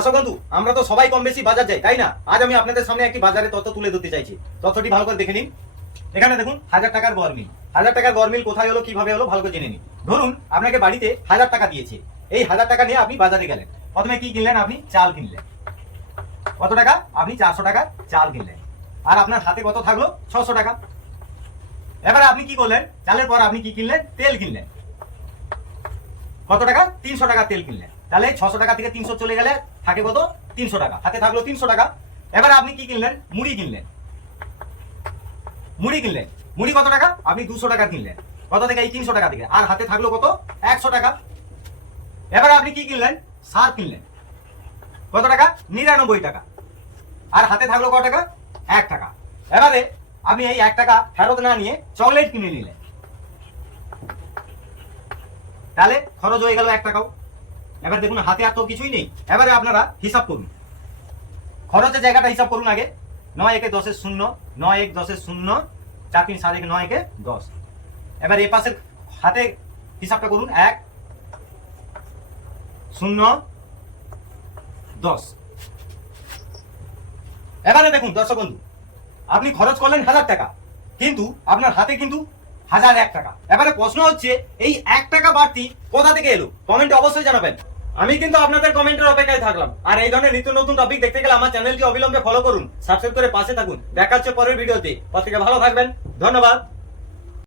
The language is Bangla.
দর্শক বন্ধু, আমরা তো সবাই কম বেশি বাজার যাই, তাই না? আজ আমি আপনাদের সামনে একটি বাজারের তথ্য তুলে ধরতে চাইছি। তথ্যটি ভালো করে দেখে নিন। এখানে দেখুন 1000 টাকার গরমিল। 1000 টাকার গরমিল কোথায় হলো, কিভাবে হলো, ভালো করে জেনে নিন। ধরুন আপনাকে বাড়িতে 1000 টাকা দিয়েছে। এই 1000 টাকা নিয়ে আপনি বাজারে গেলেন। প্রথমে কি কিনলেন? আপনি চাল কিনলেন। কত টাকা? আপনি 400 টাকার চাল কিনলেন। আর আপনার হাতে কত থাকলো? 600 টাকা। এবারে আপনি কি করলেন? চালের পর আপনি কি কিনলেন? তেল কিনলেন। কত টাকা? 300 টাকা তেল কিনলেন। তাহলে 600 টাকা থেকে 300 চলে গেলে থাকে কত? 300 টাকা। হাতে থাকলো 300 টাকা। এবারে আপনি কি কিনলেন? মুড়ি কিনলেন। মুড়ি কত টাকা? আপনি 200 টাকা কিনলেন। কত থেকে? এই 300 টাকা থেকে। আর হাতে থাকলো কত? 100 টাকা। এবারে আপনি কি কিনলেন? সার কিনলেন। কত টাকা? 99 টাকা। আর হাতে থাকলো কত টাকা? 1 টাকা। এবারে আপনি এই 1 টাকা ফেরত না নিয়ে চকলেট কিনে নিলেন। তাহলে খরচ হয়ে গেল 1 টাকাও। এবার দেখুন হাতে আর তো কিছুই নেই। এবারে আপনারা হিসাব করুন, খরচের জায়গাটা হিসাব করুন আগে। 9 একে 10 0, 9 1 10 0, 4 3 7 1 9 একে 10। এবার এই পাশের হাতে হিসাবটা করুন, 1 0 10। এবারে দেখুন দর্শক বন্ধু, আপনি খরচ করলেন 1000 টাকা, কিন্তু আপনার হাতে কিন্তু 1001 টাকা। এবারে প্রশ্ন হচ্ছে এই 1 টাকা বাড়তি কোথা থেকে এলো? কমেন্টে অবশ্যই জানাবেন। আমি কিন্তু আপনাদের কমেন্টের অপেক্ষায় থাকলাম। আর এই ধরনের নিত্য নতুন টপিক দেখতে গেলে আমার চ্যানেলটি অবিলম্বে ফলো করুন, সাবস্ক্রাইব করে পাশে থাকুন। দেখা হচ্ছে পরের ভিডিওতে। প্রত্যেকে ভালো থাকবেন। ধন্যবাদ।